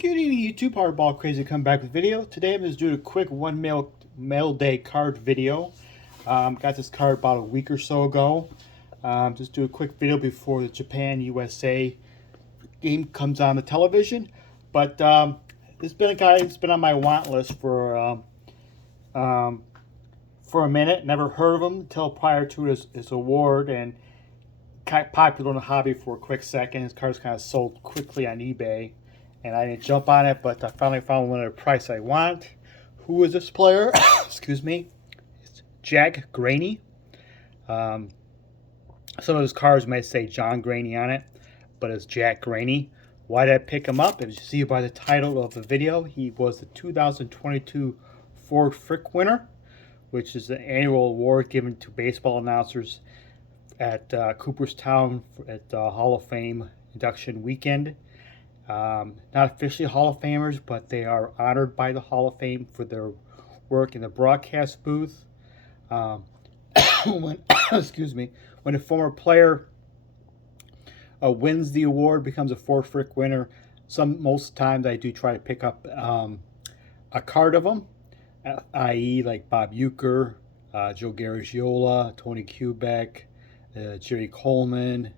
Good evening, YouTube. Hardball Crazy come back with video. Today I'm just doing a quick one mail day card video. Got this card about a week or so ago. Just do a quick video before the Japan USA game comes on the television. But this has been a guy that's been on my want list for a minute. Never heard of him until prior to his award, and kind of popular in the hobby for a quick second. His card's kind of sold quickly on eBay, and I didn't jump on it, but I finally found one at a price I want. Who is this player? Excuse me. It's Jack Graney. Some of his cards might say John Graney on it, but it's Jack Graney. Why did I pick him up? As you see by the title of the video, he was the 2022 Ford Frick winner, which is an annual award given to baseball announcers at Cooperstown at the Hall of Fame induction weekend. Not officially Hall of Famers, but they are honored by the Hall of Fame for their work in the broadcast booth. When, excuse me, when a former player wins the award, becomes a Ford Frick winner, most times I do try to pick up a card of them, i.e. like Bob Uecker, Joe Garagiola, Tony Kubek, Jerry Coleman,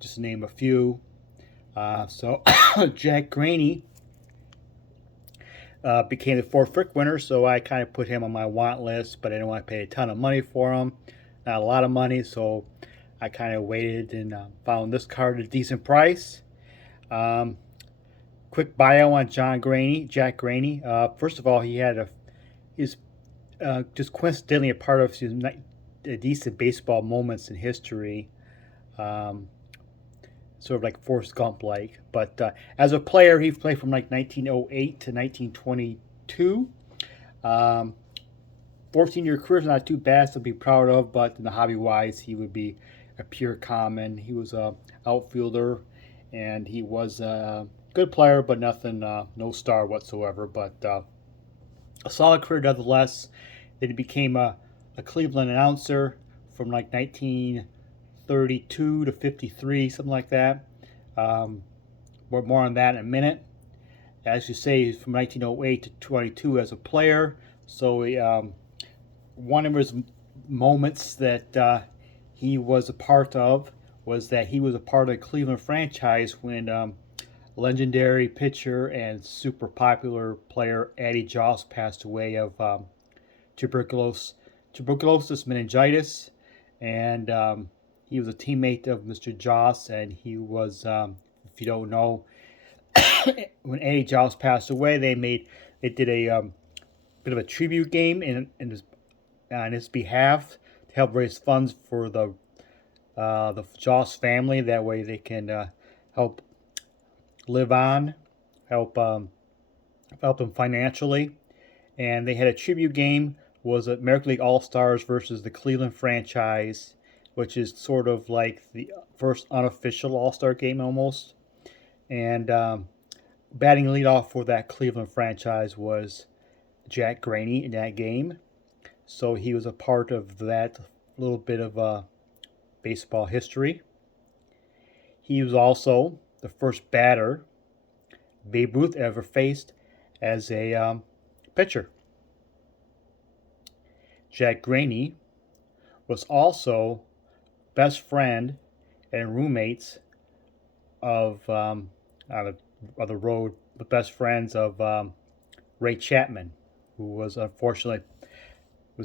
just to name a few. So Jack Graney became the Ford Frick winner, so I kind of put him on my want list, but I didn't want to pay a ton of money for him. Not a lot of money, so I kind of waited and found this card at a decent price. Quick bio on Jack Graney. First of all, he's just coincidentally a part of some decent baseball moments in history. Sort of like Forrest Gump-like. But as a player, he played from like 1908 to 1922. 14-year career is not too bad to be proud of, but in the hobby-wise, he would be a pure common. He was a outfielder, and he was a good player, but nothing, no star whatsoever. But a solid career nonetheless. Then he became a Cleveland announcer from like 1932 to 53, something like that. More on that in a minute. As you say, he's from 1908 to 22 as a player. So one of his moments that he was a part of was that he was a part of the Cleveland franchise when legendary pitcher and super popular player Addie Joss passed away of tuberculosis meningitis, and he was a teammate of Mr. Joss, and he was, if you don't know, when Addie Joss passed away, they did a bit of a tribute game on his behalf to help raise funds for the Joss family. That way they can help live on, help them financially. And they had a tribute game. Was American League All-Stars versus the Cleveland franchise, which is sort of like the first unofficial All-Star game almost. And batting leadoff for that Cleveland franchise was Jack Graney in that game. So he was a part of that little bit of baseball history. He was also the first batter Babe Ruth ever faced as a pitcher. Jack Graney was also best friend and roommates of on the road, the best friends of Ray Chapman, who was unfortunately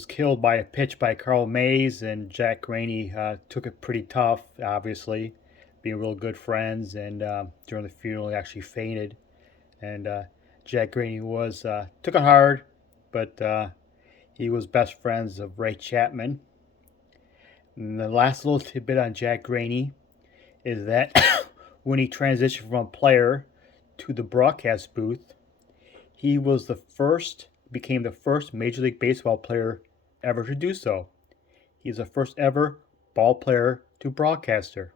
killed by a pitch by Carl Mays, and Jack Graney took it pretty tough, obviously, being real good friends, and during the funeral he actually fainted, and Jack Graney took it hard, but he was best friends of Ray Chapman. And the last little tidbit on Jack Graney is that when he transitioned from a player to the broadcast booth, he became the first Major League Baseball player ever to do so. He's the first ever ball player to broadcaster.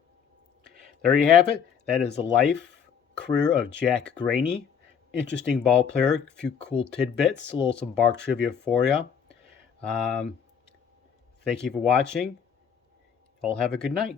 There you have it. That is the life career of Jack Graney. Interesting ball player. A few cool tidbits. Some bar trivia for you. Thank you for watching. All have a good night.